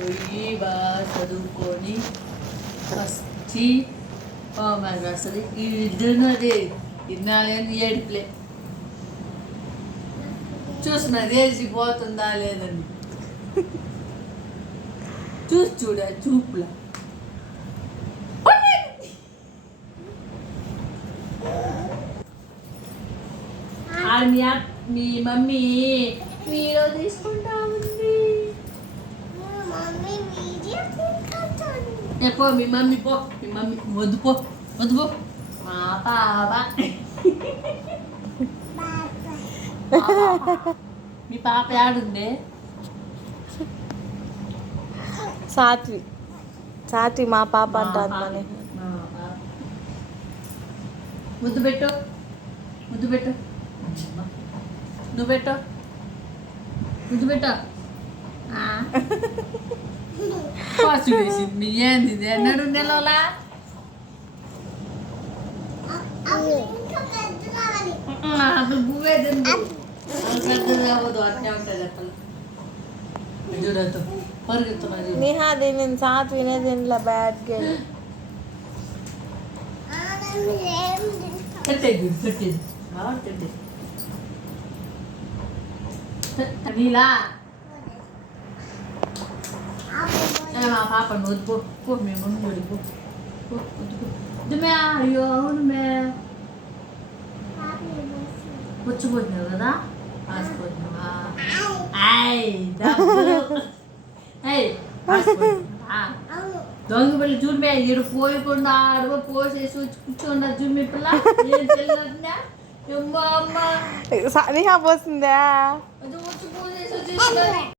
పోయి బాగా చదువుకొని వచ్చి మరి అసలు ఈ ఇద్దరు అదే ఇన్నాళ్ళని ఏడుపులే చూసినది వేసిపోతుందా లేదని చూసి చూడ చూపులా మీ మమ్మీ వీడియో తీసుకుంటా ఉంది పో మీ మమ్మీ పో మీ మమ్మీ వద్దు పో మా పాప మీ పాప ఆడుంది సాత్వి మా పాప అంటారు మని ముద్దు పెట్టు నువ్వు పెట్టు ముద్దు పెట్టు పాసు వేసింది ఏంది ఎన్నడు నెలలా అప్పుడు పువ్వేదండి పెద్దది అవ్వదు అట్నే ఉంటుంది అసలు చూడద్దు పరిగెత్తున్నా నేహా నేను సాత్వినే తినలా బ్యాడ్ గేమ్ పెట్టేది నీలా మా పాప వద్దు పో మేము ముందు పో మే అయ్యో అవును మే పుచ్చిపోతున్నావు కదా పాసిపోతున్నావా దొంగ పిల్ల చూడు మే ఈడు పోయకుండా ఆడవ పోసేసి వచ్చి కూర్చోండి చూడు మీ పిల్ల ఏం తెలియదా అమ్మ నేహా పోసిందా వచ్చి పోసేసి వచ్చి